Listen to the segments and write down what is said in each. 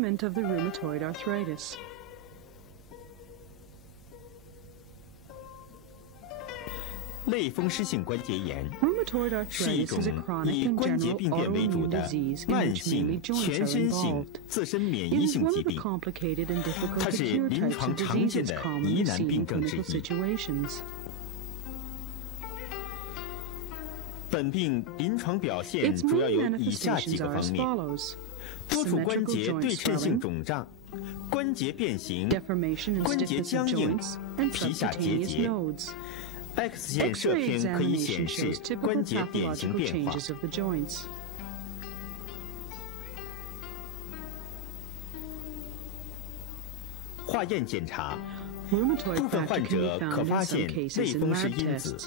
Treatment of the rheumatoid arthritis. 类风湿性关节炎 Rheumatoid 是一 arthritis 种 is a chronic 以 and 关节 general 病变为主 autoimmune 的 disease in 慢 which mainly 性 joints 全 are 身性 involved. 自身免 It 疫 is 性 one 疾 of the 病， complicated and difficult 它 to 是 cure 临 types 床 of 常见 diseases 的 commonly 疑难 seen 病 in 症之 clinical 一。 situations. 本病临床表现 Its 主要 main 有以下几 manifestations 个 are 方 as 面： follows: 多处关 symmetrical 节 joint 对称性 swelling, 肿胀、关节变形、 deformation and 关节 stiffness 僵 of 硬、 joints, and 皮下结 subcutaneous 节。 nodes. X 线射 X-ray 片可以显 examination 示 shows typical 关节典型 pathological 变化。 changes of the joints. 化验检查， Rheumatoid 部分 factor 患 can 者 be 可 found 发 in some 现类 cases in 风湿 lab 因子。 tests.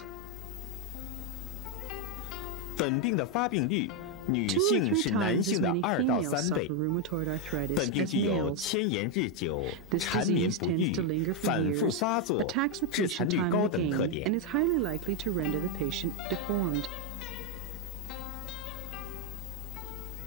本病的发病率，女 2 or 性 3是男 times as 性的 many 2到 females 3倍 suffer。rheumatoid arthritis 本病 as 具有 males. 迁延日久、 This 缠绵 disease 不 tends 愈 to linger、for 反复 years, 发作、 attacks the 致残 patient 率 time 高 and 等特 again, 点 and。is highly likely to render the patient deformed.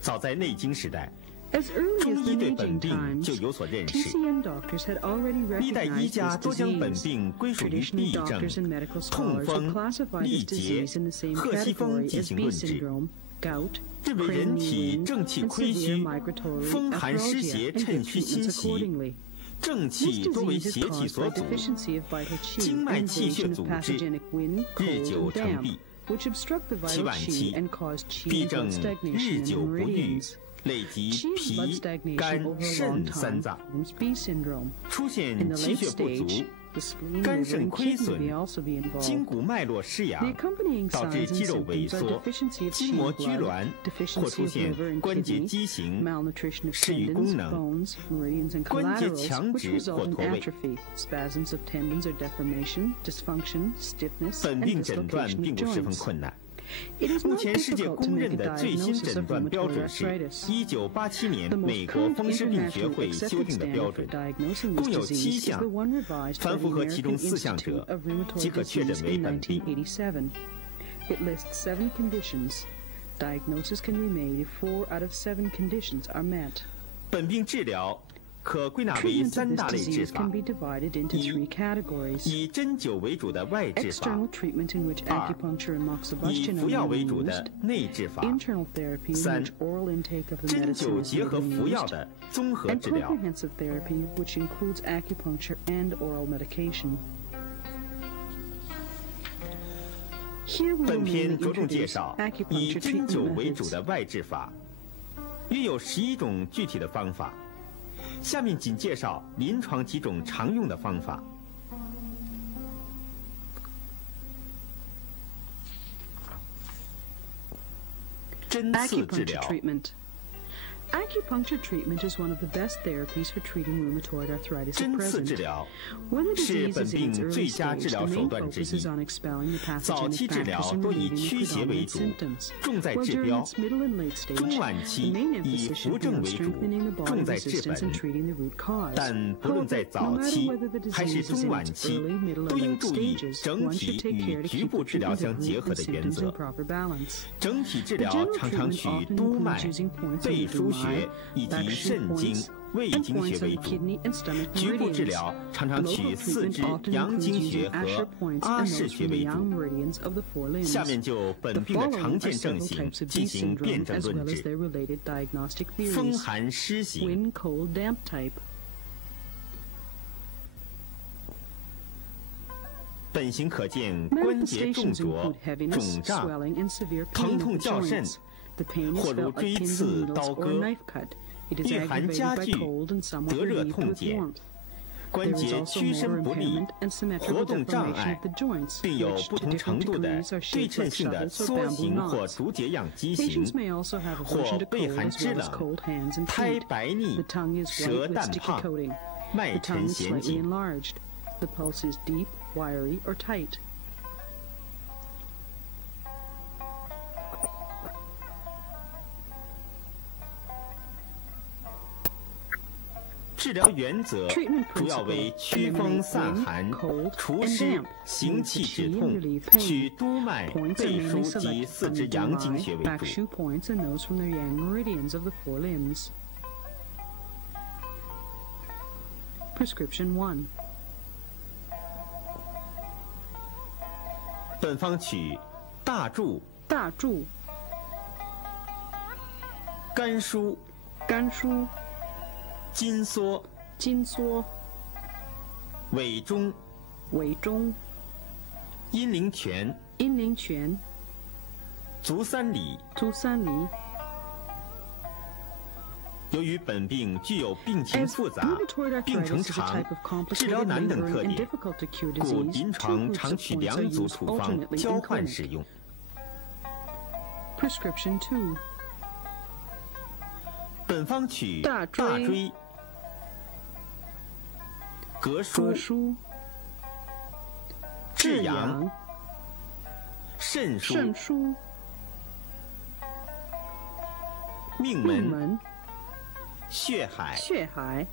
早在内经时代， As early 中 as the 医对本 Meiji 病就 times, 有所认识。 TCM doctors had already 历代医 recognized 家 this 多将本 disease. 病归属于 Traditionally, 痹症、 doctors and medical 痛 scholars 风 have、classified 痢 this 结 disease in the same 贺西风 category 进 as 行 B 论治， syndrome, gout, 认为人 cranial 体 wound, 正气 and 亏 severe 虚， migratory 风寒湿 arthralgia, 邪 and 趁 give 虚侵 treatments 袭， accordingly. 正 This 气多为 disease is 邪气 caused 所 by 阻， deficiency of vital qi 经脉 and 气血 invasion 组 of 织 pathogenic wind, 日 cold, 久 and 成 damp, 痹。 which obstruct the 其 vital 晚 qi 期， and cause qi 痹 and 症 blood 日 stagnation in 久 the 不愈 meridians. 累及 Qi and 脾 blood、stagnation 肝、 over a long 肾三 time 脏， forms B syndrome. 出 In 现 the 气 late 血不 stage, 足、 the spleen, 肝 liver, 肾 and 亏 kidney 损 may also be 筋 involved. 骨脉络失养 The，accompanying 导致 signs 肌 and 肉萎 symptoms are 缩、 deficiency of 筋 qi 膜 and 拘 blood, 挛，或 deficiency 出 of 现 liver and 关节 kidney, 畸形、 malnutrition of 失于 tendons, 功能、 bones, meridians, and 关节 collaterals, 强 which 直 result 或 in 脱位。 atrophy, spasms of tendons or deformation, dysfunction, stiffness, 本 and 病诊断 dislocation 并 of 不十分 joints. 困难。 It is 目 not 前世界 difficult to 公 make 认 a 的最新 diagnosis 诊 of 断标 rheumatoid 准是 arthritis. 1987年 The 美 most 国 current 风湿病学 internationally 会修 accepted 订的 standard 标 for 准， diagnosing 共 this 有 disease 7 is 项 the one revised by 凡 the 符合其中 American 4项 Institute 者 of 即 Rheumatoid 可确诊 Disease 为 in 本病。 1987. It lists 7 conditions. Diagnosis can be made if 4 out of 7 conditions are met. 本病治疗可归纳为 Treatment of 3 this 大类治 disease 法 can：be divided into 3 categories. 以针灸为主的外治法， External treatment in which 2 acupuncture and 以 moxibustion 服药 are 为主 used. 的内治法， Internal therapy in 3 which oral intake of the 针 medicine 灸 is 结合服药 used. 的综合 And 治疗。 comprehensive therapy, which includes acupuncture and oral medication. Here we will 本篇 mainly 着重介 introduce 绍以 acupuncture 针 treatment 灸为主 methods. 的外治法，约有11种具体的方法。下面仅介绍临床几种常用的方法。针刺治 Acupuncture 疗， treatment. Acupuncture treatment is one of the best therapies for treating rheumatoid arthritis at 针刺治 present. 疗 When the 是 disease 本 is in 病 its 最 early 佳 stage, 治 the 疗手 main 段之 focus 一 is。on expelling the 早期 pathogenic 治疗 factors and 多以 relieving 驱 the 邪为 predominant 主， symptoms. 重在 While 治 during 标； its middle and late stage, 中晚 the 期 main 以 emphasis 扶 should be 正 on 为主， strengthening the 重 body 在治 resistance 本。 and treating the root cause. 但不论 However, 在 no 早 matter 期 whether the 还是 disease is 中 in 晚 its 期， early, middle, 都 or 应 late 注意 stages, 整 one 体 should take 与 care to 局 keep 部 the 治疗 treatment 相 of 结 root 合 and 的原 symptoms in 则。 proper balance. 整体治 The 疗 general 常常 treatment 取 often 督 includes 脉、 using points 背 of the 腧 eye, 穴以 back 及 shin 肾经、 points, 胃 and 经穴 points 为 of 主。 kidney and stomach 局部治 meridians. 疗常常 Local 取四 treatment 肢 often 阳 includes 经 using 穴 Asher 和 points 阿 and 是 those 穴 from the 为主。 young meridians of the four limbs. 下面就 The 本病的 following 常 are 见症 several 型 types of 进 B 行辩 syndrome 证 as 论 well as 治。 their related diagnostic 风 theories. 寒湿型， Wind, cold, damp type. 本型可见关节重 Manifestations 浊 include、heaviness, 肿胀、 swelling, and severe 疼 pain of 痛 the 较甚， joints. The pain is 或如 felt like 锥 pins 刺、 and needles 刀 or 割、 knife cut. It is 遇寒 aggravated 加 by 剧、 cold and somewhat 得热 relieved 痛 with 减， warmth. 关 There is 节 also 屈 motor 伸不利 impairment and、活 symmetrical 动障 deformation 碍 of the，joints, 并有 which 不 to 同 different 程度的 degrees are 对 shaped 称 like 性的 shovels or 缩 bamboo 形或 knots. 竹节样畸形 Patients，may also have 或 aversion to 畏 cold 寒 as 肢 well as 冷、 cold hands and 苔 feet. 白腻 The、tongue is 舌 white with 淡 sticky 胖、 coating. 脉 The 沉 tongue is 弦 slightly 紧。 enlarged. The pulse is deep, wiry, or tight. 治疗原则 Treatment 主要为驱风散寒 eliminate wind, cold,、除 and 湿 damp,、行气止 relieve 痛 pain,、取督脉、 Points are 背 mainly 腧及 selected 四 from 肢 the 阳经穴 eye, 为 back 主。 shoe points, and those from the yang meridians of the four limbs. Prescription 1. 本方取大柱、大柱、肝腧、肝腧、筋缩、筋缩、委中、委中、阴陵泉、阴陵泉、足三里。足三里。由于本病具有病情 As 复杂、 rheumatoid 病程 arthritis is a 长 type of、治疗 complicated, 难等 lingering, 特 and 点， difficult to cure 故 disease, 临 two 床 groups 常 of 取 points are 两组 used 处方 alternately 交 in 换 clinic. 使用。 Prescription 2. 本方取大椎、膈膈腧、腧、至阳、肾肾腧、腧、命门、命门、血海。血海。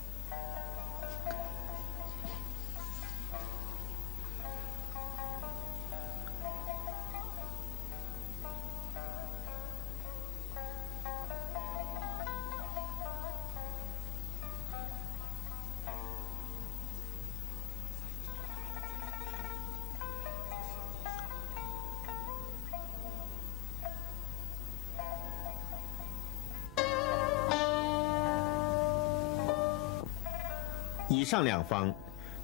以上两方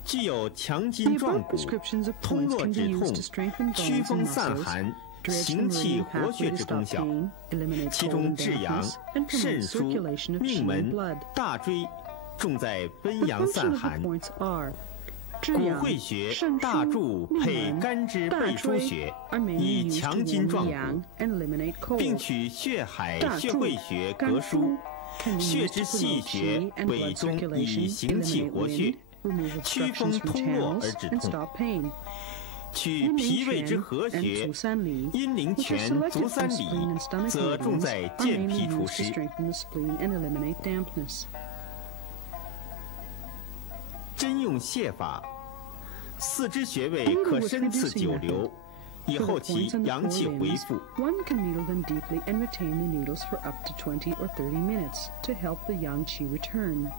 具有强 The 筋壮 above 骨、 prescriptions of 通 points 络 can be 止 used 痛 to、strengthen 祛 bones 风 and 散 muscles, 寒、 direct 行气 meridian 活血 pathway to 之功 stop 效。 pain, eliminate 其 cold 中 and 至阳 dampness, and 肾 promote 腧 circulation of 命 qi 门 and blood. 大椎重在温 The 阳 function 散 of the 寒。 points are 至骨阳、会穴肾大腧、柱命配门、肝支大背腧椎穴， are mainly 以 used 强 to 筋 warm 壮 the 骨， yang and eliminate cold. 并取血海、血大柱、会穴、肝膈腧、 can be 血 used 之 to 细 promote 穴 qi and 委 blood 中，以 circulation, 行气 eliminate 活 wind, 血， remove 祛风 obstructions from 通络 channels, 而止 and 痛。 stop pain. 取阴陵脾胃之泉合 and 穴、足三里阴陵 which are 泉、 selected 足 from 三 spleen 里 and stomach 则重 meridians, 在 are 健 mainly 脾除 used to 湿。 strengthen the spleen and eliminate dampness. 针用泻法，四肢穴位可深刺久留，以 For 后 the 其 points on the 阳气 four 回 limbs, 复。 one can needle them deeply and retain the needles for up to 20 or 30 minutes to help the yang qi return.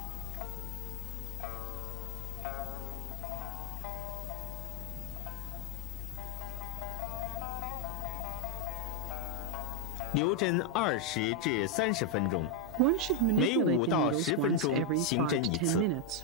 留针20至30分钟， One should 每 manipulate 5 the 到 needles 10分 once 钟 every 行 5针 to 一 10次。 minutes.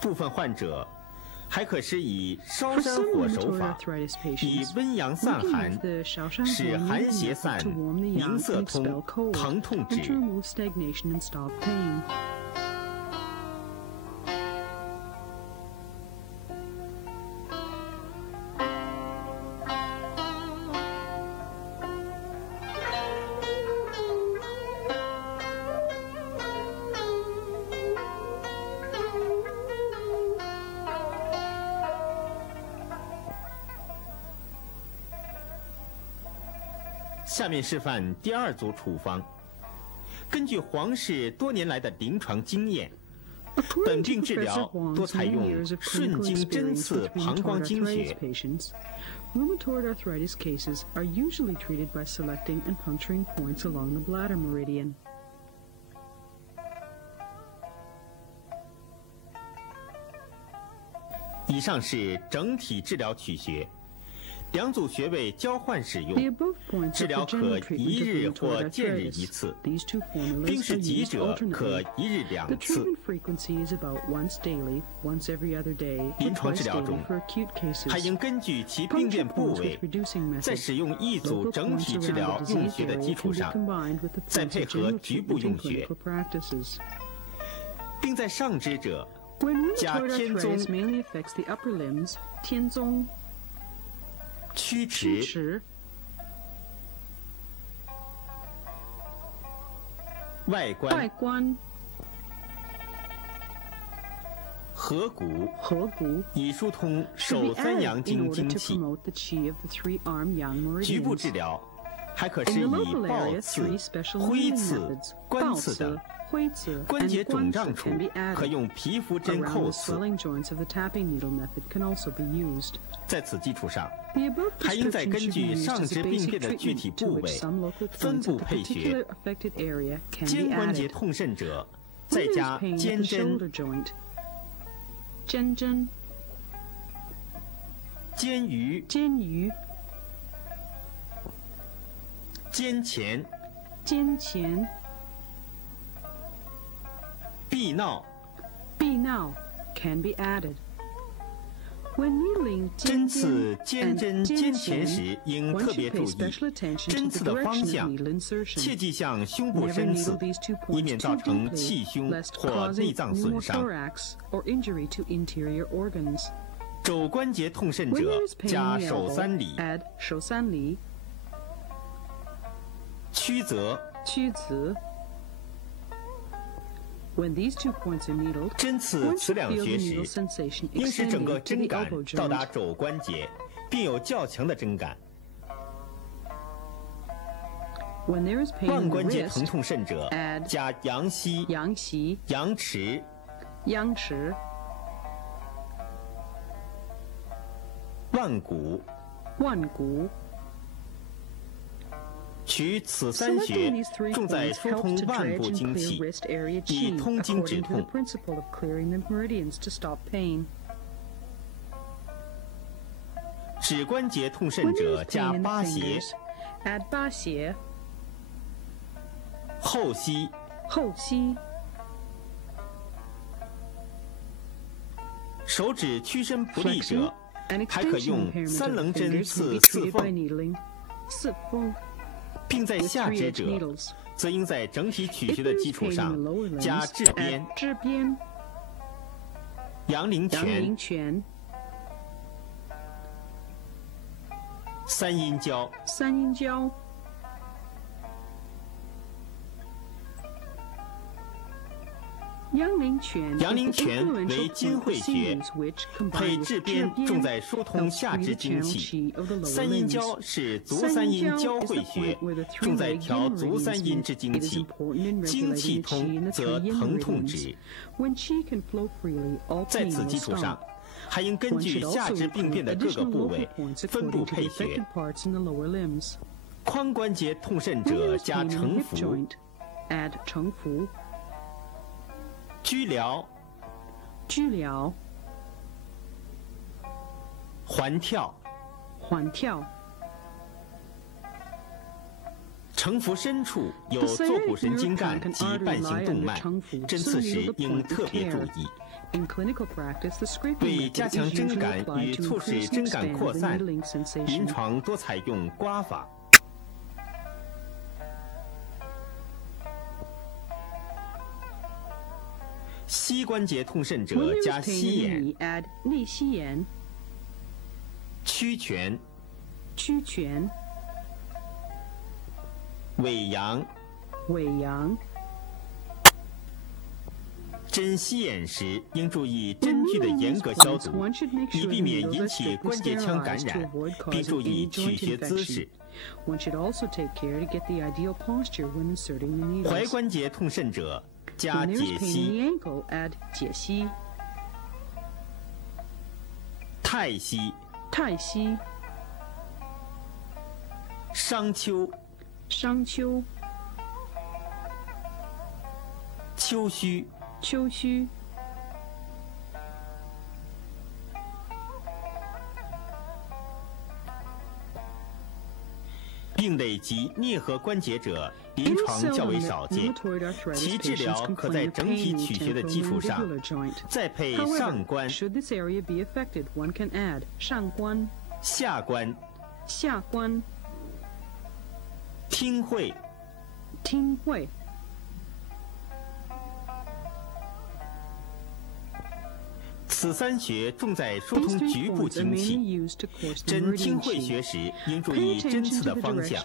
部分患者还可施以烧 For 山 some 火手 rheumatoid 法， arthritis 以 patients, 温阳 we 散 can 寒 use，the 烧山使 火 寒邪 method 散 to warm the，明 yang 色 and expel 通， cold, 疼痛 and to 止。 remove stagnation and stop pain. 下面示范第2组处方。根据黄氏多年来的临床经验， 本 According 病 to 治 Professor 疗 Huang's 多采 many 用 years of 顺 clinical 经针 experience 刺 with 膀胱 rheumatoid 经 arthritis 穴， patients, rheumatoid arthritis cases are usually treated by selecting and puncturing points along the bladder meridian. 以上是整体治疗取穴，2组穴位交换使 The 用， above points 治 are 疗 for 可 general treatment 1 日 of 或 rheumatoid 见日1 arthritis. 次， These two 病 formulas 是 are 急 used 者可 alternately. 1日 The 2次。 treatment frequency is about once daily, once every other day, or 临床治 twice 疗 daily 中， for acute 还 cases. 应根据其病 Puncture 变部 points 位 with，reducing 在 methods. 使用1组 Local 整 points 体治 around 疗 the 用 disease 穴的 area 基 can 础 be 上， combined with the 再 points 配 of 合 general 局部 treatment 用 in 穴， clinical practices. 并在上肢者 When 加 rheumatoid 天 arthritis 宗、 mainly affects the upper limbs, 天宗、曲曲池、池、外外关、关、合谷，合谷以疏通 should 手 be 三 added 阳 in 经 order 经 to 气。 promote the qi of the three-arm yang 局部治 meridians. 疗还可施以刨刺、挥刺、关刺等。关节肿胀处可用皮肤针扣刺。在此基础上，还应再根据上肢病变的具体部位分部配穴。肩关节痛甚者，再加肩针、肩盂、肩前、臂闹 can be added. 针刺肩针肩前时，应特别注意针刺的方向，切忌向胸部深刺，以免造成气胸或内脏损伤。肘关节痛甚者，加手三里。曲泽。针刺此两穴时，应使整个针感到达肘关节，并有较强的针感。腕关节疼痛甚者，加阳溪、阳池、腕骨。取此三穴，重在疏通腕部经气，以通经止痛。指关节痛甚者，加八斜、后溪、手指屈伸不利者，还可用三棱针刺四缝。并在下肢者，则应在整体取穴的基础上加至边、阳陵泉、三阴交。阳陵泉为金会穴，配至边重在疏通下肢经气；三阴交是足三阴交会穴，重在调足三阴之经气。经气通则疼痛止。在此基础上，还应根据下肢病变的各个部位分部配穴。髋关节痛甚者，加承扶。居髎、环跳、承扶深处有坐骨神经干及半形动脉，针刺时应特别注意。为加强针感与促使针感扩散，临床多采用刮法。膝关节痛甚者，加膝眼、曲拳、尾阳。针膝眼时，应注意针具的严格消毒，以避免引起关节腔感染，并注意取穴姿势。踝关节痛甚者，加解析、太溪、商丘、丘虚、并累及颞颌关节者，临床较为少见，其治疗可在整体取穴的基础上，再配上关、下关、听会。此三穴重在疏通局部经气，针听会穴时应注意针刺的方向。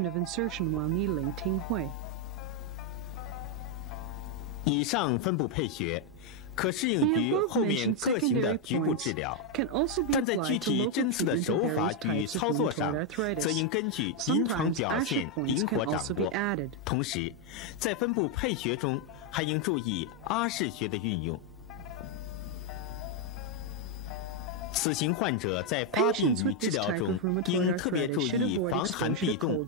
以上分部配穴，可适用于后面各型的局部治疗，但在具体针刺的手法与操作上，则应根据临床表现灵活掌握。同时，在分布配穴中，还应注意阿是穴的运用。此型患者在发病与治疗中，应特别注意防寒避冻，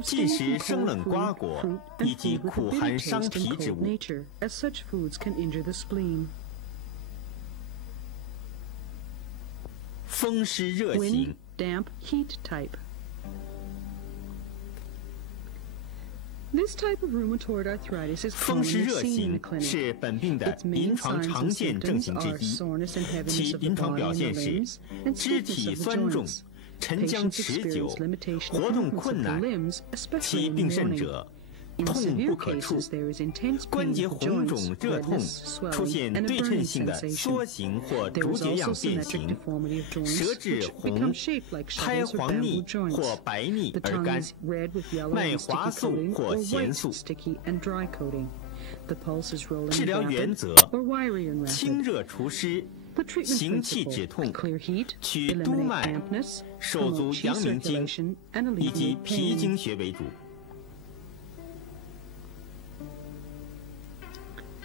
禁食生冷瓜果以及苦寒伤脾之物。风湿热型。风湿热型是本病的临床常见症型之一，其临床表现是肢体酸重、沉僵持久、活动困难，其病甚者痛不可触，关节红肿热痛，出现对称性的梭形或竹节样变形，舌质红、苔黄腻或白腻而干，脉滑速或弦速。治疗原则：清热除湿，行气止痛，取督脉、手足阳明经以及脾经穴为主。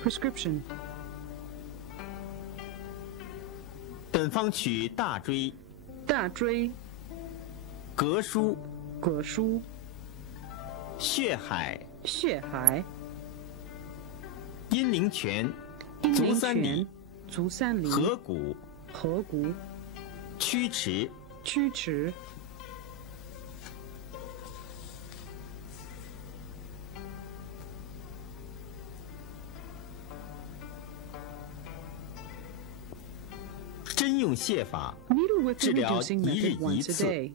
Prescription. 本方取大椎、膈腧、血海、阴陵泉、足三里、合谷、曲池。针用泻法，治疗一日一次。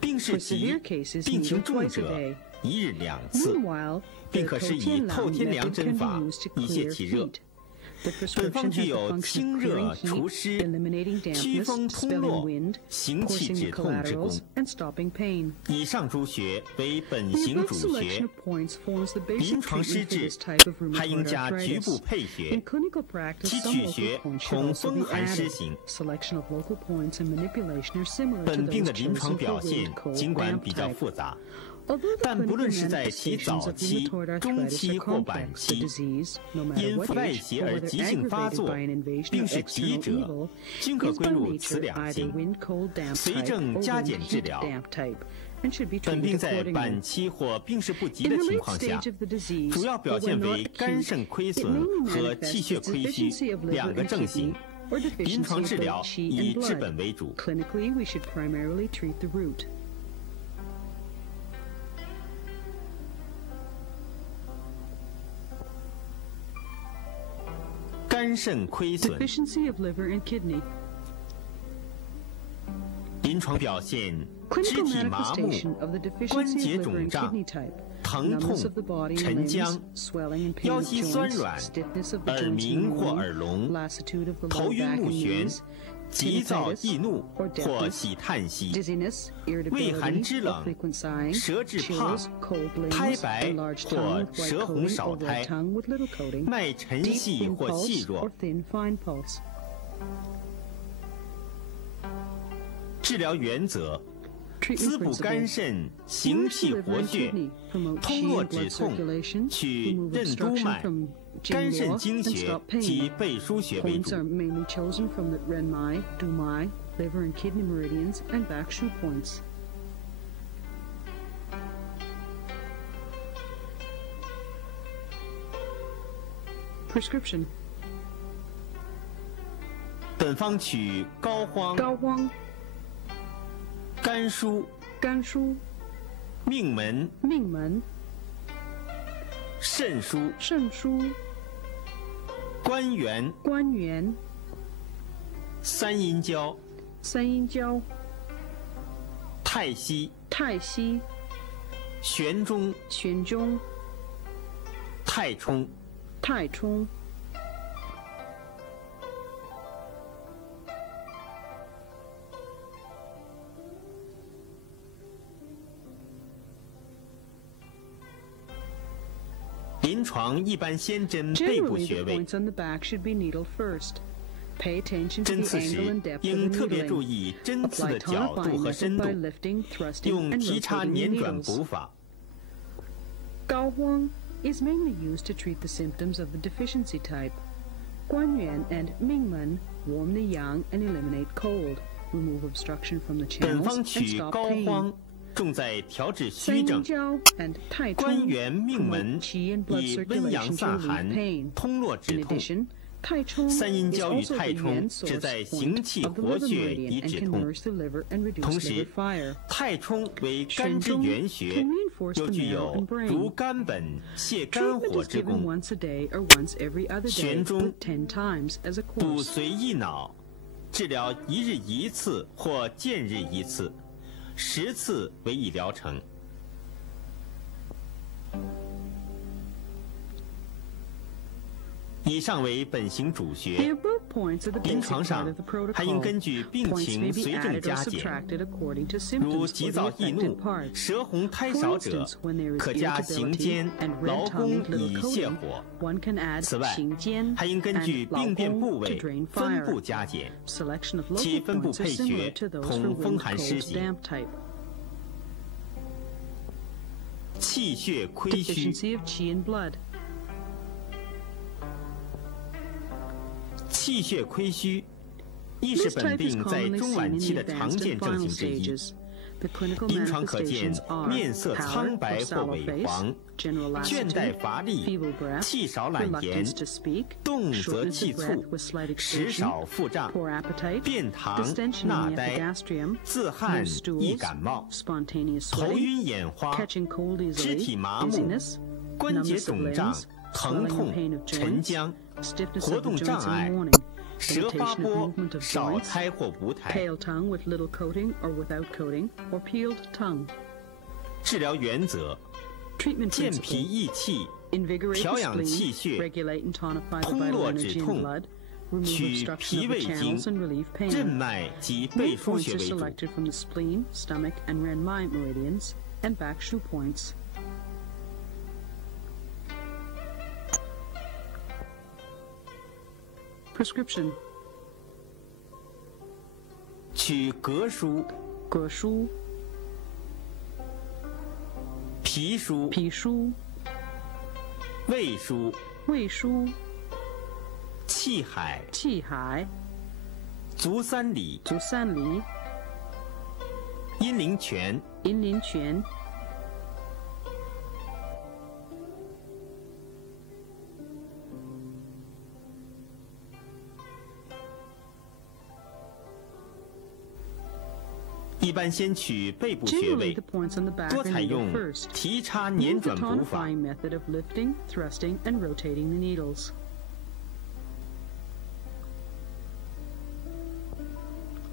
病势急、病情重者，一日2次，并可施以透天凉针法以泻其热。本方具有清热除湿、祛风通络、行气止痛之功。以上诸穴为本型主穴，临床施治还应加局部配穴，其取穴同风寒施行。本病的临床表现尽管比较复杂，但不论是在其早期、中期或晚期，因外邪而急性发作，病势急者，均可归入此2型，随症加减治疗。本病在晚期或病势不急的情况下，主要表现为肝肾亏损和气血亏虚2个症型。临床治疗以治本为主。肝肾亏损，临床表现：肢体麻木、关节肿胀、疼痛、沉僵、腰膝酸软、耳鸣或耳聋、头晕目眩、急躁易怒或喜叹息、畏寒肢冷、舌质胖、苔白或舌红少苔、脉沉细或细弱。治疗原则：滋补肝肾，行气活血，通络止痛，取任督脉、肝肾经穴及背腧穴为主。Prescription. 本方取膏肓、肝腧、命门、肾腧、关元、三阴交、太溪、悬中、太冲。临床一般先针背部 Generally, 穴 the 位， points on the back should be needled first. Pay attention to 针 the 刺 angle 时 and depth of 应 the 特别注 needling. 意针刺 Apply 的角度 tonifying 和 method 深 by 度， lifting, thrusting, 用 and 提插 rotating the 捻转 needles. 补法。 Gao Huang is mainly used to treat the symptoms of the deficiency type. Guan Yuan and Mingmen warm the yang and eliminate cold, remove obstruction from the 本 channels, 方 and 取 stop 膏 pain. 肓，重在调治虚 San 症。 Jiao and Tai 关 Chong 元命 promote 门 qi and blood 以温阳 circulation 散 to 寒 relieve pain. 通络止 In 痛。 addition, Tai Chong 三阴 is 交与 also 太 the 冲 yuan 旨 source 在 point 行气 of the 活 liver 血 meridian 以 and 止 can 痛。 nourish the liver and reduce 同 liver 时， fire. 太冲为肝之玄中元穴 can，reinforce 又 the 具 marrow 有 and brain. 如肝本泻肝 Treatment 火 is 之 given 功， once a day or once every other day, 玄中 but 10 times as a 补 course. 髓益脑，治疗一日一次或见日一次，10次为一疗程。以上为本型主 The 穴， above points are the 临 basic 床 part 上 of the 还应 protocol. 根据病 Points 情 may be 随症 added or 加减。 subtracted according to 如 symptoms 急 or 躁 the 易怒 affected、part. 舌红苔 For 少者 instance,，when there is 可加行 irritability 间、 and 劳 red 宫 tongue, 以 little 泻 coating, 火。 one can add 此外， xing jian 还应根据 and 病变 lao 部 gong 位 to drain 分 fire. 布加减， Selection of 其 local 分布 points are 配 similar 穴 to those 同 for 风 wind, 寒 cold, 湿型。 damp type. 气血亏虚， Deficiency of qi and blood. 气血亏虚，亦是 This 本 type is 病在 commonly 中 seen 晚 in 期 the 的常 advanced 见 and 症 final 型之一。 stages. The clinical 临床可见 manifestations are 面色 pallor 苍白 or 或 sallow 萎黄 face,、general 倦怠 lassitude, 乏力 feeble、breath, 气少懒言 reluctance to speak, 动则 shortness 气 of 促 breath with slight 食 exertion, 少腹胀 poor appetite, 便溏 distension 纳 in the 呆 epigastrium, 自 no 汗易 stools, 感冒 spontaneous 头 sweating, 晕眼花 catching cold 肢 easily, 体麻木 dizziness, 关节 numbness of 肿胀 limbs, 疼 swelling 痛 and pain of 沉 joints, 僵 stiffness 活 of the 动障 joints in 碍 the morning, 舌发 limitation of 波 movement of 少 joints, 苔或不苔。 pale tongue with little coating or without coating, or peeled tongue. 治疗原则： Treatment 健脾 principle: 益气， invigorate 调 the 养气 spleen, 血， regulate and tonify the 通 vital 络 energy 止 in 痛， blood, remove 取 obstruction 脾 of the 胃经 channels and relieve、 任 pain. 脉及背 Main 腧 points 穴 are 为主。 selected from the spleen, stomach, and renmai meridians, and back shoe points. Prescription: 取膈腧、膈腧、脾腧、脾腧、胃腧、胃腧、气海、气海、足三里、足三里、阴陵泉、阴陵泉、一般先取背部穴 Generally, 位 the，points on the back 多 are 采 needled 用 first. 提插捻 Use the 转补法。 tonifying method of lifting, thrusting, and rotating the needles.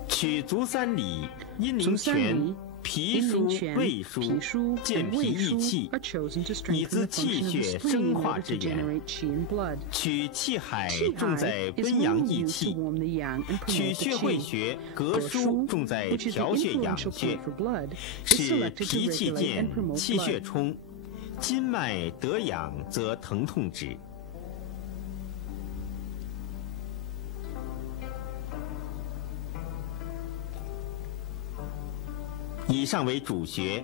取足三里、阴陵足三泉里、脾阴陵腧、泉、胃脾腧，腧健 and 脾 胃 益 腧 气， are chosen to 以 strengthen 滋 the 气 function of the 血 spleen 生 in 化 order 之 to 源。 generate qi and blood. 取气海 Qi 重在 hai is 温阳 mainly 益 used to 气， warm the yang and 取 promote the 穴会 qi. 穴膈腧 膈腧 重在 which is the 调血养 influential 血 point，for blood, is 使 selected to 脾气 regulate 健 and，promote 气血 blood. 充，筋脉得养则疼痛止。以上为主穴，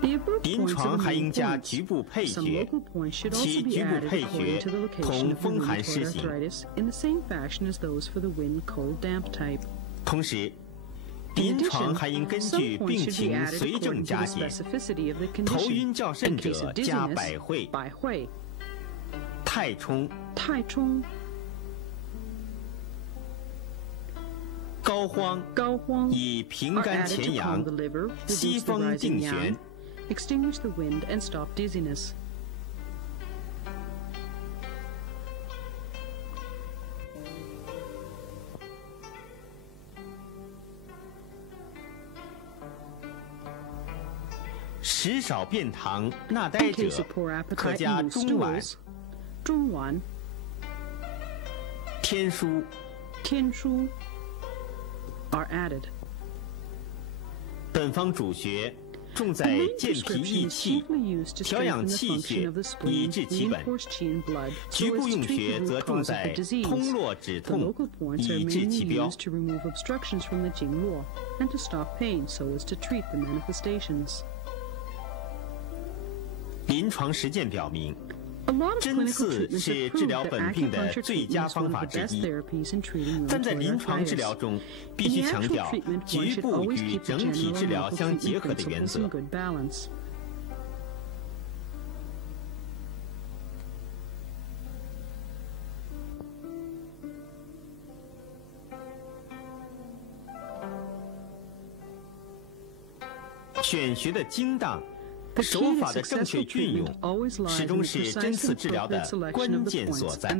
The above 临 points 床 are the 还 main 应加 points. 局部配 Some 穴， local points should 其 also be 局部 added 配 according 穴 to the location 同 of the 风寒湿 rheumatoid 型。 arthritis in the same fashion as those for the wind, cold, damp type. 同时， In 临床 addition, 还应根 some 据 points 病 should be 情 added 随症 according to 加 the 减。 specificity of the 头晕 condition. 较甚 In case 者 of 加 dizziness, 百会、百会、太冲、太冲、膏肓，膏肓以平 are 肝 added 潜 to calm 阳 the，liver, 西 reduce the 风 rising 定 yang, 旋。 extinguish the wind, and stop dizziness. 食少便溏、纳呆 In case 者 of poor，可 appetite 加 and loose 中脘、 stools, 中脘、天枢。天枢 are added. 本方主穴重在健脾益气、调养气血，以治其本；局部用穴则重在通络止痛，以治其标。临床实践表明，针刺是治疗本病的最佳方法之一，但在临床治疗中，必须强调局部与整体治疗相结合的原则。选穴的精当，手法的正确运用，始终是针刺治疗的关键所在。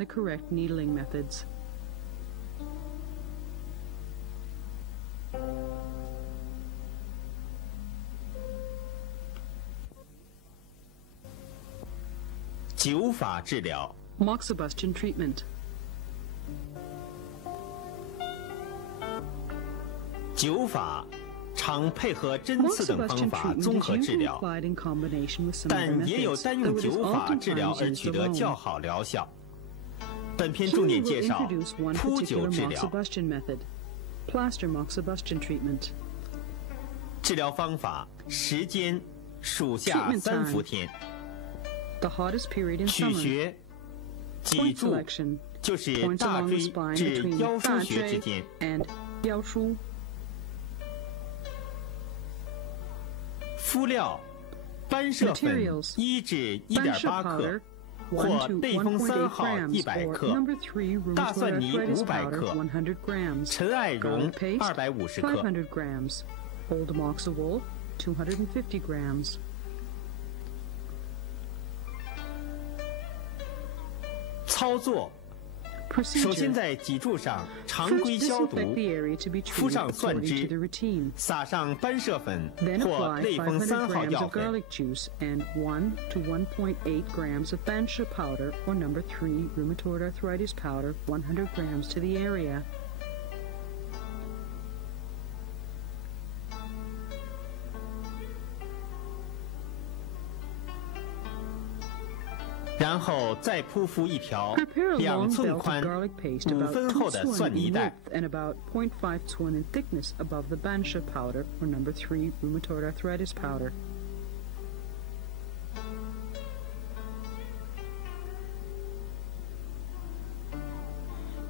灸法治疗。Moxibustion treatment. 灸法常配合针刺等方法综合治疗，但也有单用灸法治疗而取得较好疗效。本篇重点介绍铺灸治疗。治疗方法：时间暑夏3伏天。取穴：脊柱，就是大椎至腰腧穴之间。敷料：班麝粉1至1.8克，或类风3号100克，大蒜泥500克，陈艾绒250克。Old moxawol 250 grams. 操作：首先在脊柱上常规消毒，敷上蒜汁，撒上班麝粉或类风3号药粉。And 1 to 1.8 grams of bancha powder or number 3 rheumatoid arthritis powder, 100 grams to the area. 然后再铺敷一条2寸宽、5分厚的蒜泥带。And about 0.5 to 1 in thickness above the bancha powder or number 3 rheumatoid arthritis powder.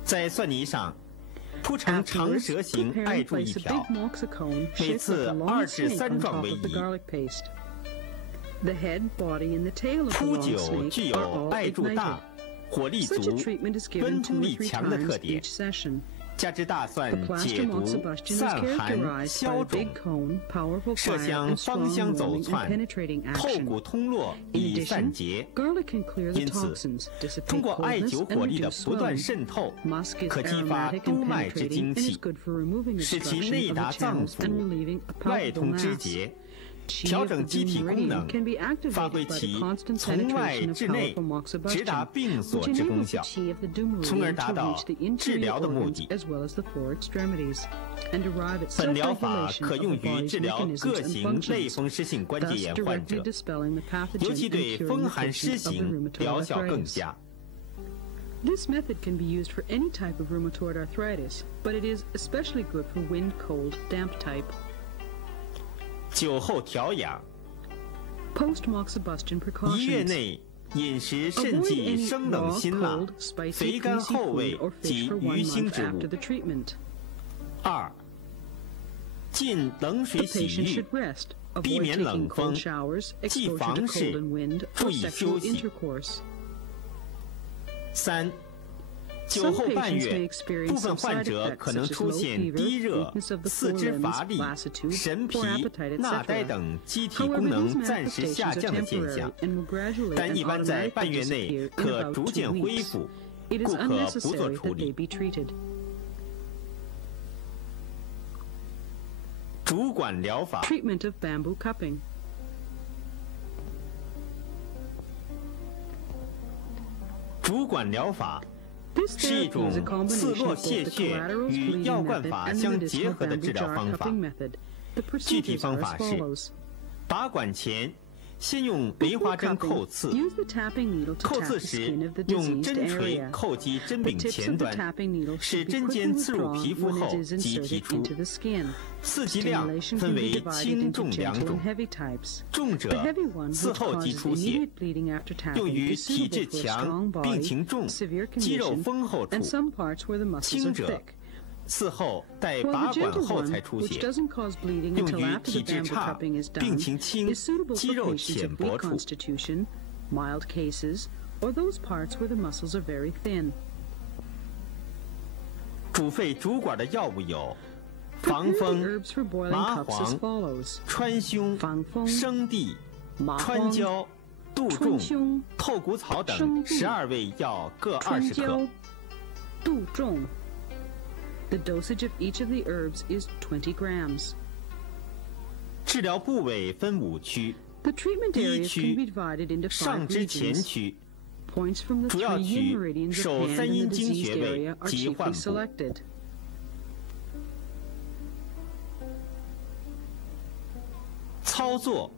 在蒜泥上铺成长蛇形艾柱一条，每次2至3状为宜。铺灸具有艾柱大、火力足、温通力强的特点，加之大蒜解毒、散寒、消肿，麝香芳香走窜，透骨通络以散结。因此，通过艾灸火力的不断渗透，可激发督脉之精气，使其内达脏腑，外通肢节，调整机体功能，发挥其从外至内直达病所之功效，从而达到治疗的目的。本疗法可用于治疗各型类风湿性关节炎患者，尤其对风寒湿型疗效更佳。This method can be used for any type of rheumatoid arthritis, but it is especially good for wind, cold, damp type. 酒后调养。Post-moxibustion precautions. 1月内饮食慎忌生冷辛辣、肥甘厚味及鱼腥之物。2. 禁冷水洗浴，避免冷风，忌房事，注意休息。3. 酒后半月，部分患者可能出现低热、四肢乏力、神疲、纳呆等机体功能暂时下降的现象，但一般在半月内可逐渐恢复，故可不做处理。竹管疗法。竹管疗法是一种刺络泄血与药灌法相结合的治疗方法。具体方法是：拔管前，先用梅花针扣刺。扣刺时，用针锤扣击针柄前端，使针尖刺入皮肤后即提出。刺击量分为轻重两种，重者刺后即出血，用于体质强、病情重、肌肉丰厚处；轻者刺后待拔管后才出血，用于体质差、病情轻、肌肉浅薄处。煮沸主管的药物有防风、麻黄、川芎、生地、川椒、杜仲、透骨草等12味药各20克。杜仲 The dosage of each of the herbs is 20 grams. 治疗部位分5区。 The treatment 第一 areas 区 can be divided into 上 5肢前 regions. 区， Points from the 主要 3 yin 取 meridians 手 of hand 三 and 阴 the 经 diseased 穴位 area are 及 chiefly 患部。 selected. 操作：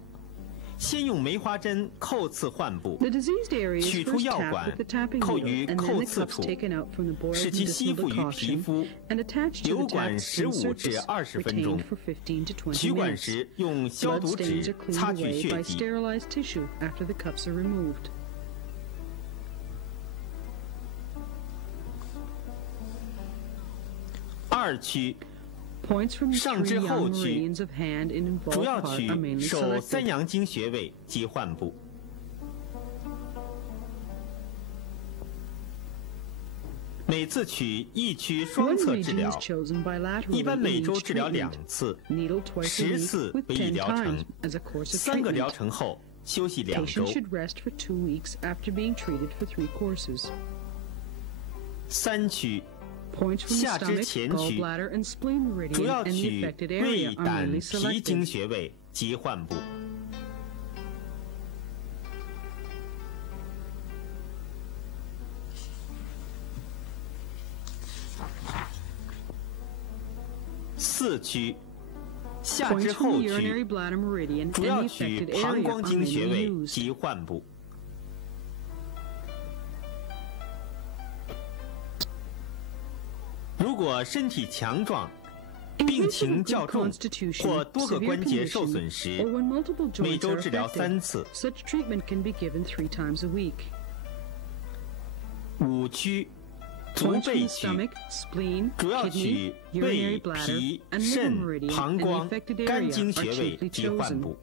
先用梅花针扣刺患部， The diseased area 取 is 出 first 药 tapped 管 with the tapping 扣 needle, 于 and 扣 then the 刺 cups 处， taken out from the board 使 of 其吸 medicinal 附于皮 decoction 肤， and attached to 留 the 管 tapped skin 15至 surface, 20分钟 retained for 15 to 取 20管 minutes. 时用消毒 Blood stains 纸 are 擦 cleaned 去 away 血 by 迹。 sterilized tissue after the cups are removed. 2区 Points from the 上 3肢后 young 区 meridians of hand in 主 involved 要 part 取 are mainly 手三 selected. 阳经穴位及患部。每次取一区双 One 侧治 region 疗 is，chosen bilaterally 一般 in 每周 each 治疗 treatment. 2次Needle twice a ，10 week 次 with 为一 10疗 times 程。 as a course of 3个疗 treatment. 程后休息2 周 Patients。should rest for 2 weeks after being treated for 3 courses. 3区 Points from the 下肢 stomach, 前区 gallbladder, and spleen 主 meridian 要 and the 取 affected 胃 area are 胆 mainly 脾经 selected. 穴位及患部。4区下肢 Points from 后 the urinary 区 bladder meridian 主 and 要 the 取 affected 膀 area 胱 are 经穴 mainly 位 used. 及患部。如果身体强壮、 In 病 case of 情 a 较 good 重 constitution, 或多个 severe 关节受 condition, 损时 or，when multiple 每 joints 周 are 治疗 affected, 3次。 such treatment can be given 3 times a week. 5区足 Points from 背 the 区 stomach, spleen, 主要 kidney, 取 urinary 胃、 bladder, 脾、 and liver 肾、 meridian 膀 and the 胱、 affected 肝 area 经 are 穴位 chiefly 及患 chosen. 部。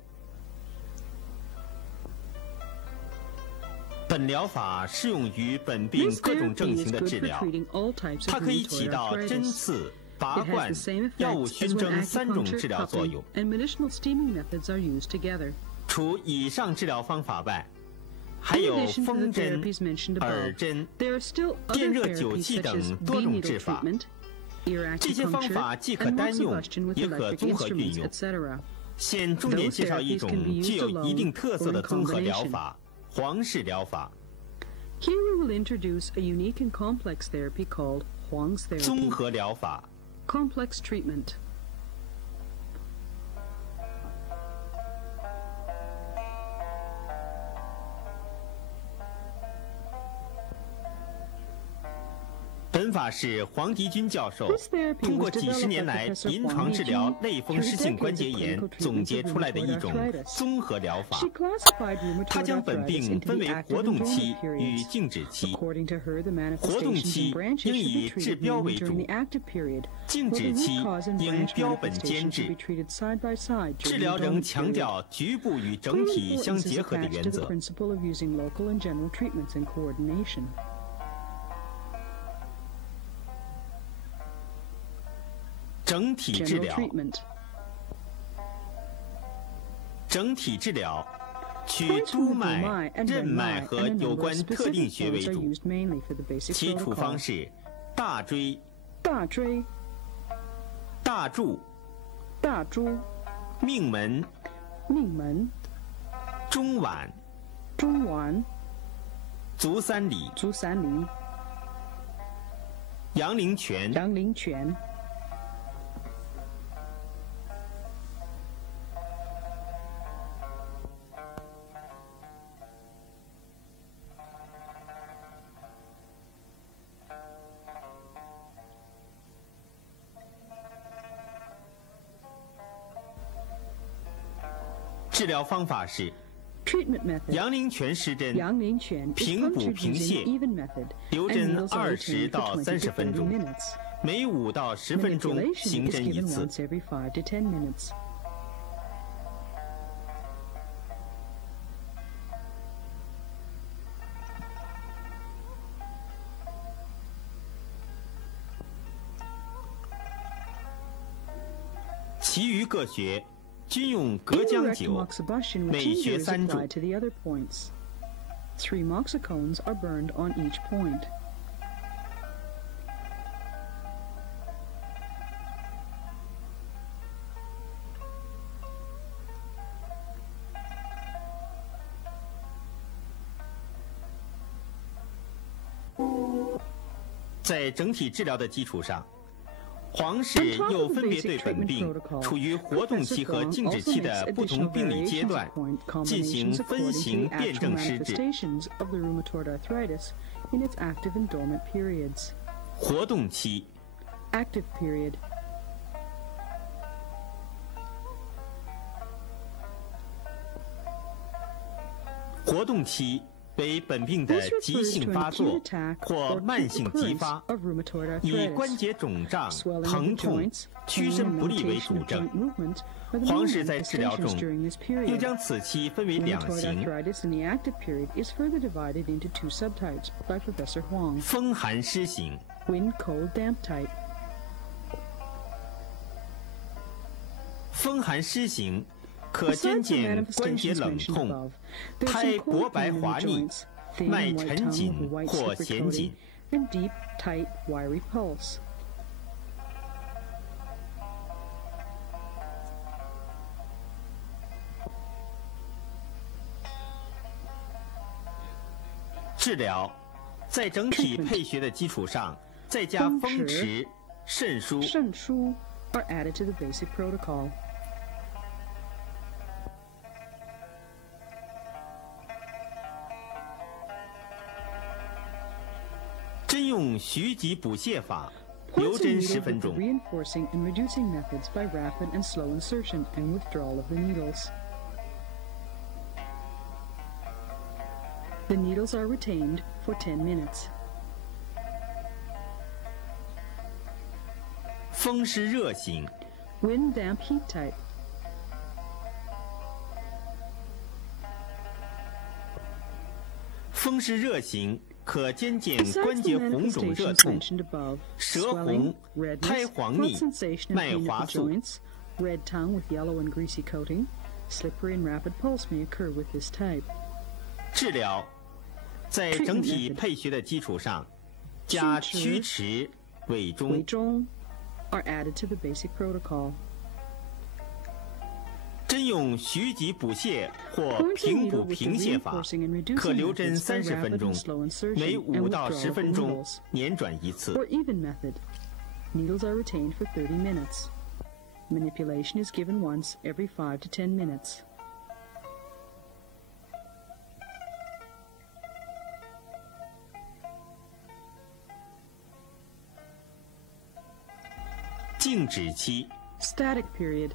本疗法适用于本病 This 各种 therapy 症 is 型的 good 治 for 疗， treating all types 它 of 可以起 rheumatoid 到针 arthritis. 刺、拔 It has 罐 the same、药物 effects 熏 as when 蒸3种 acupuncture, 治疗作 cupping, 用。 and medicinal steaming methods are used together. 除以上治疗方法外，还 In 有 addition to 风 the 针、 therapies mentioned 耳 above, 针、 there are still 电 other 热灸 therapies 器 such 等 as 多 bee 种 needle 治法。 treatment, ear 这些方法 acupuncture, 既可 and 单用， moxibustion with 也可 electric 综合运 instruments, 用。 etc. 现重点介绍一种具有一定特色的综合疗法——皇氏疗法。 Here we will introduce a unique and complex therapy called Huang's 综 therapy, 合疗法 complex treatment. 本法是黄迪军教授 This therapy 通过 was 几十 developed 年 by 来 Professor 临床 Huang 治疗 Dijun 类风湿性关节炎 through decades of 总 clinical 结出来的一种 rheumatoid arthritis. 综合疗法。 She classified 他 rheumatoid 将本 arthritis 病 into 分 the 为 active 活动 and 期 dormant 与 periods. 静止期。 According to her, the 活动 manifestations 期 and branches 应 should 以 be 治 treated 标为 mainly 主， during the active period, 静 while the 止期 root cause and 应 branch 标本兼 manifestations should 治。be treated side by side 治 during 疗 the 仍 dormant 强 period. 调局部与整 Great 体相 importance is 结合的 attached 原 to the 则。 principle of using local and general treatments in coordination. 整体治 General 疗， treatment. 整体治疗取 Points 督 from the 脉 Dumai、and 任 Ren 脉 Mai 和 and a 有 number of 关特定 specific 穴为 points are 主。 used mainly for the basic 其处 protocol. 方是大椎、大椎、大柱、大柱、命门、命门、中脘、中脘、足三里、足三里、阳陵泉、阳陵泉。治疗方法是 Treatment method. 阳陵泉施针，阳陵泉 is 平补 punctured 平 using 泻 even method, 留 and 针 needles are 20 retained 到 for 30 20 to 分 30钟， minutes. 每5到10分钟 Manipulation 行 is 针1 given 次。 once every 5 to 10 minutes. 其余各穴均用隔姜 Indirect 灸， moxibustion with 每 ginger 穴 is 3 applied 柱。 to the other points. 3 moxicones are burned on each point. 在整体治疗的基础上，黄氏又分别对本病处于活动期和静止期的不同病理阶段进行分型辨证施治。 of the rheumatoid arthritis in its active and dormant periods. 活动期 Active period. 活动期为本病的 This 急 refers 性 to 发 an 作 acute attack 或 or 慢 acute 性急 occurrence 发， of rheumatoid 以关 arthritis. 节肿胀、 Swelling 疼 of the 痛、 joints, 屈 pain 伸 and 不利为 limitation 主 of 症 joint。movement are the 黄 main 氏在治疗 manifestations 中 during this 又 period. 将此期分为2 Rheumatoid 型： arthritis in the active period is further divided into 2 subtypes by Professor Huang. 风寒湿型。 Wind, cold, damp type. 风寒湿型可兼 Besides the 见关节 manifestations 冷 mentioned 痛、 above, there's 苔 some 薄 cold 白 pain in 滑 the 腻、 joints, thin 脉 and white 沉 tongue 紧 with a white 或 slippery 弦 coating, 紧。 and deep, tight, wiry pulse. 治疗在整体配穴的基础上，再加风池、肾腧、肾腧 are added to the basic protocol. 针用徐疾补泻法， Points 留 and 针 needles 10 with 分 the 钟。 reinforcing and reducing methods by rapid and slow insertion and withdrawal of the needles. The needles are retained for 10 minutes. 风湿热型， Wind, damp, heat type. 风湿热型可兼见 Besides 关 the 节红肿热 manifestations 痛、 mentioned above, 舌 swelling, 红、 redness, 苔黄 hot 腻、 sensation and 脉 pain 滑 at the 素。 joints, red tongue with yellow and greasy coating, slippery and rapid pulse may occur with this type. 治疗在整体配穴的基础上，加曲池、委中 Wei。zhong are added to the basic protocol. 针用徐疾补泻或 Points and 平补 needle with 平 the 泻法， reinforcing and reducing 可留针 methods by 30 分 rapid 钟 and，slow insertion 每 and 5到 withdrawal 10 of the 分钟 needles. 捻转1次。 Or even method. Needles are retained for 30 minutes. Manipulation is given once every 5 to 10 minutes. 静止期 Static period.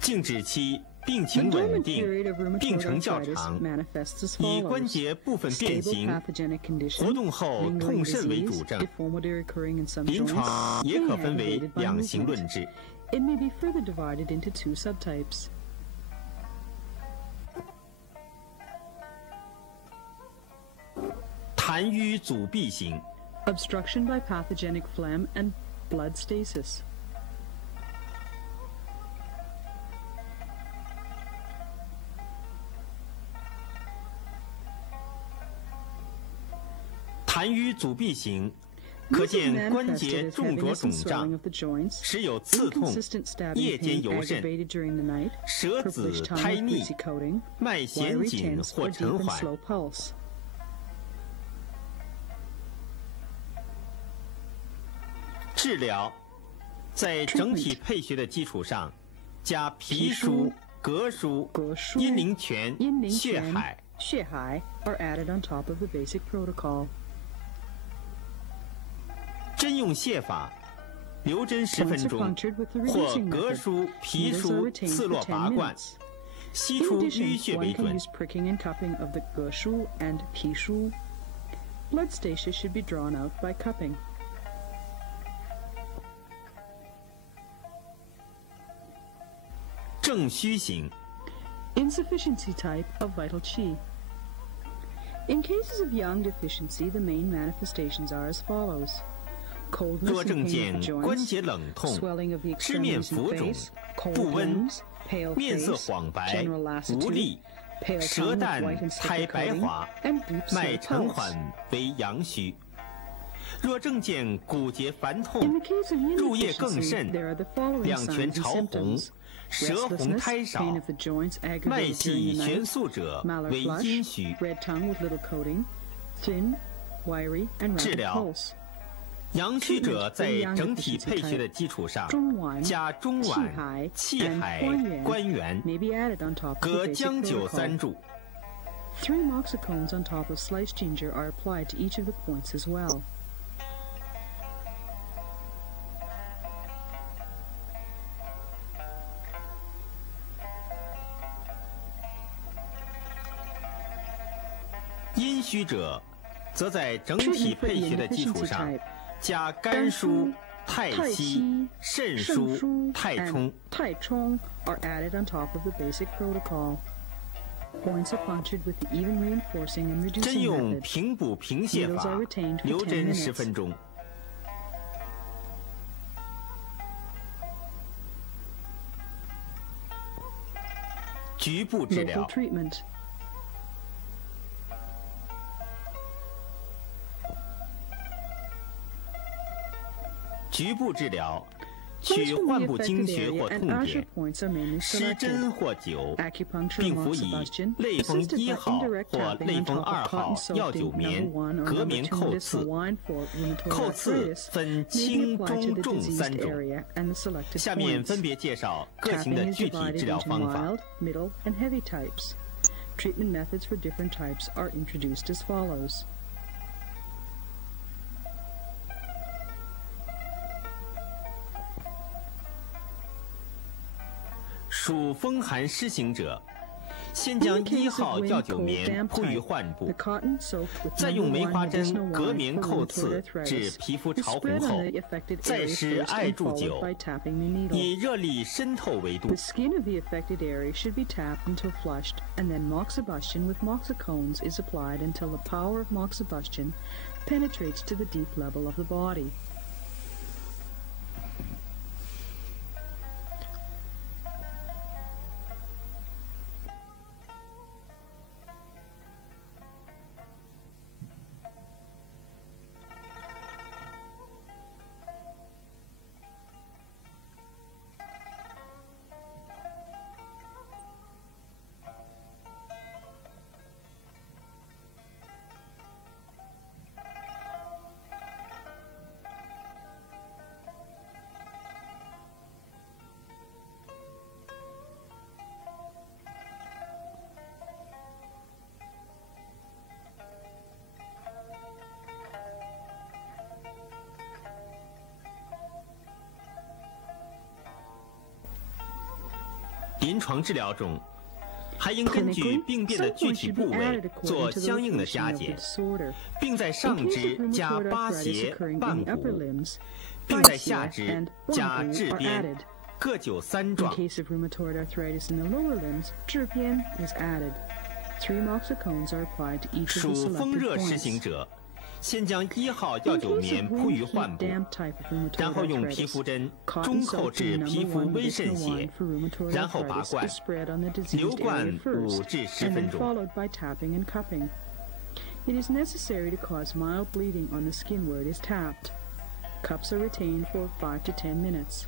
静止期病 The 情稳 dormant 定， period of 病 rheumatoid 程较 arthritis 长， manifests as 以关 follows. 节部分变 Stable 形、 pathogenic condition, 活动后 lingering 痛甚为 disease, 主症。 deformity occurring in some 临 joints, 床也可 pain 分为 aggravated by 2型 movement. 论治。 It may be further divided into 2 subtypes. 痰瘀阻闭型， Obstruction by pathogenic phlegm and blood stasis. 痰瘀阻闭型，可 This is 见关 manifested 节 as 重浊 heaviness 肿 and swelling 胀 of，the joints, 时有刺痛、 inconsistent stabbing 夜间 pain 尤甚、 aggravated during the night, 舌紫 purplish tongue 苔 with 腻、 greasy coating, 脉弦 wiry 紧 tense 或 or deep 沉 and 缓。 slow pulse. 治疗在整体配穴的基础上，加脾腧、膈腧、膈腧、阴陵泉、阴陵血泉、海。血海 are added on top of the basic protocol. 针用泻法，留针10分钟，或隔梳、皮梳刺络拔罐，吸出淤血为准。Blood stasis should be drawn out by cupping. 正虚型 Insufficiency type of vital qi. In cases of yang deficiency, the main manifestations are as follows. 若症见关节冷痛、肢面浮肿、不温、面色黄白、无力、舌淡苔白滑、脉沉缓为阳虚。若症见骨节烦痛、入夜更甚、两拳潮红、舌红苔少、脉细悬肃者为阴虚。治疗阳虚者在整体配穴的基础上，加中脘、气海、关元，各姜灸3柱。3 moxicons on top of sliced ginger are applied to each of the points as well. 阴虚者，则在整体配穴的基础上，加肝疏、太溪、肾疏、太冲。are added on top of the basic protocol. Points are punctured with the even reinforcing and reducing 针用平补平泻法，留针10分钟。局部治疗。局部治疗，取患部经穴或痛点，施针或灸，并辅以类风1号或类风2号药灸棉隔棉扣刺。扣刺分轻、中、重3种。下面分别介绍各型的具体治疗方法。Treatment methods for different types are introduced as follows. 属风寒湿型者，先将1号药灸棉铺于患部，再用梅花针隔棉扣刺至皮肤潮红后，再施艾柱灸，以热力渗透为度。 The skin of the affected area should be tapped until flushed, and then moxibustion with moxicones is applied until the power of moxibustion penetrates to the deep level of the body. 临床治疗中，还应根据病变的具体部位做相应的加减，并在上肢加八斜、半骨，并在下肢加治边，各灸3壮。 属风热湿型者，先将1号药灸棉铺于患部，然后用皮肤针中扣至皮肤微渗血，然后拔罐，留罐5至10分钟。 It is necessary to cause mild bleeding on the skin where it is tapped. Cups are retained for 5 to 10 minutes.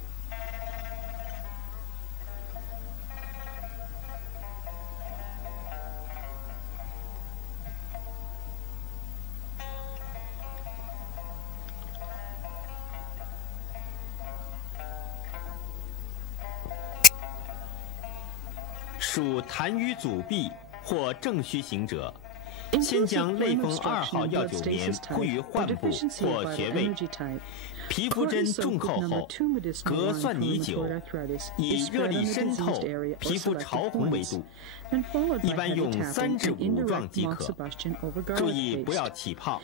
属痰瘀阻闭或正虚型者，先将类风2号药酒棉铺于患部或穴位，皮肤针重扣后，隔蒜泥酒，以热力渗透、皮肤潮红为度，一般用3至5壮即可。注意不要起泡。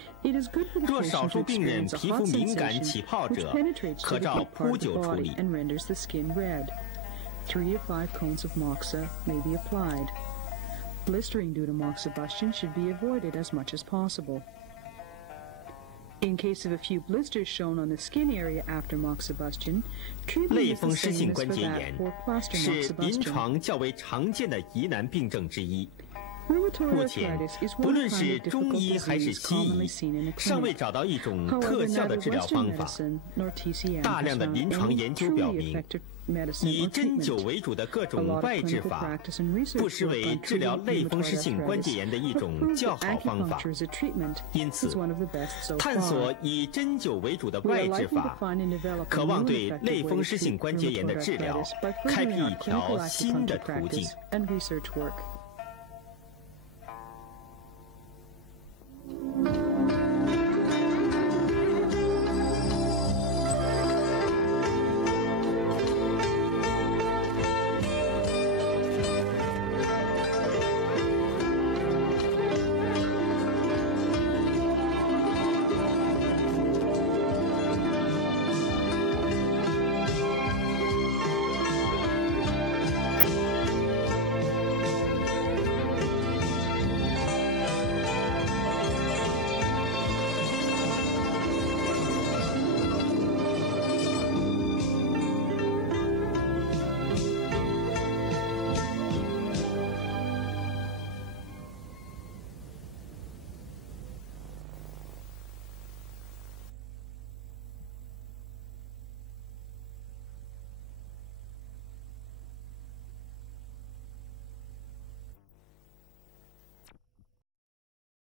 若少数病人皮肤敏感起泡者，可照铺酒处理。3 to 5 cones of moxa may be applied. Blistering due to moxibustion should be avoided as much as possible. In case of a few blisters shown on the skin area after moxibustion, 类风湿性关节炎是临床较为常见的疑难病症之一。目前，不论是中医还是西医，尚未找到一种特效的治疗方法。大量的临床研究表明，以针灸为主的各种外治法，不失为治疗类风湿性关节炎的一种较好方法。因此，探索以针灸为主的外治法，可望对类风湿性关节炎的治疗开辟一条新的途径。